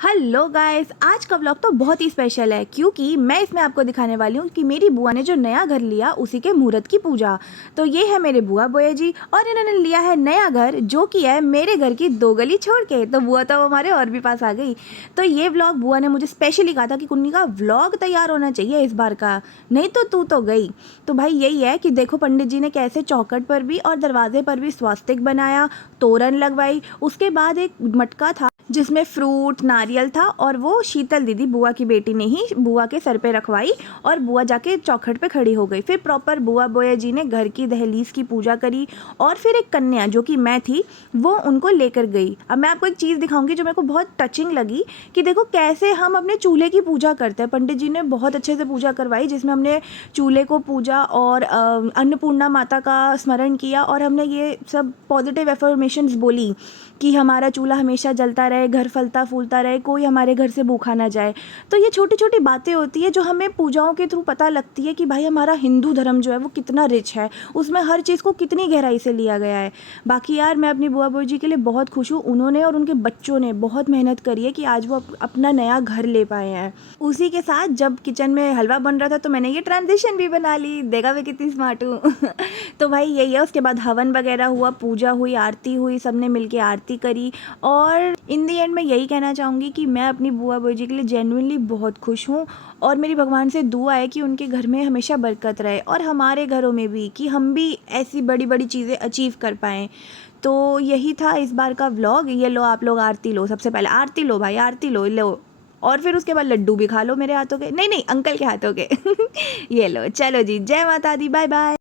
Hello guys, आज का vlog तो बहुत ही स्पेशल है क्योंकि मैं इसमें आपको दिखाने वाली हूँ कि मेरी बुआ ने जो नया घर लिया उसी के मुहूर्त की पूजा। तो ये है मेरे बुआ बोया जी और इन्होंने लिया है नया घर जो कि है मेरे घर की 2 गली छोड़ के। तो बुआ तो हमारे और भी पास आ गई। तो ये व्लॉग बुआ ने मुझे स्पेशली कहा था कि कुन्नी का व्लॉग तैयार होना चाहिए इस बार का, नहीं तो तू तो गई। तो भाई यही है कि देखो पंडित जी ने कैसे चौखट पर भी और दरवाजे पर भी स्वास्तिक बनाया, तोरण लगवाई, उसके बाद एक मटका था जिसमें फ्रूट नारियल था और वो शीतल दीदी बुआ की बेटी ने ही बुआ के सर पे रखवाई और बुआ जाके चौखट पे खड़ी हो गई। फिर प्रॉपर बुआ बोया जी ने घर की दहलीज की पूजा करी और फिर एक कन्या जो कि मैं थी वो उनको लेकर गई। अब मैं आपको एक चीज़ दिखाऊंगी जो मेरे को बहुत टचिंग लगी कि देखो कैसे हम अपने चूल्हे की पूजा करते हैं। पंडित जी ने बहुत अच्छे से पूजा करवाई जिसमें हमने चूल्हे को पूजा और अन्नपूर्णा माता का स्मरण किया और हमने ये सब पॉजिटिव एफर्मेशंस बोली कि हमारा चूल्हा हमेशा जलता रहे, घर फलता फूलता रहे, कोई हमारे घर से भूखा ना जाए। तो ये छोटी छोटी बातें होती है जो हमें पूजाओं के थ्रू पता लगती है कि भाई हमारा हिंदू धर्म जो है वो कितना रिच है, उसमें हर चीज़ को कितनी गहराई से लिया गया है। बाकी यार मैं अपनी बुआ बुआ जी के लिए बहुत खुश हूँ, उन्होंने और उनके बच्चों ने बहुत मेहनत करी है कि आज वो अपना नया घर ले पाए हैं। उसी के साथ जब किचन में हलवा बन रहा था तो मैंने ये ट्रांजिशन भी बना ली, देखा मैं कितनी स्मार्ट हूँ। तो भाई यही है, उसके बाद हवन वगैरह हुआ, पूजा हुई, आरती हुई, सबने मिलके आरती करी और इन दी एंड मैं यही कहना चाहूँगी कि मैं अपनी बुआ बुआ जी के लिए जेन्युइनली बहुत खुश हूँ और मेरी भगवान से दुआ है कि उनके घर में हमेशा बरकत रहे और हमारे घरों में भी कि हम भी ऐसी बड़ी बड़ी चीज़ें अचीव कर पाएँ। तो यही था इस बार का व्लॉग। ये लो आप लोग आरती लो, सबसे पहले आरती लो भाई, आरती लो और फिर उसके बाद लड्डू भी खा लो मेरे हाथों के, नहीं अंकल के हाथों के। ये लो, चलो जी, जय माता दी, बाय बाय।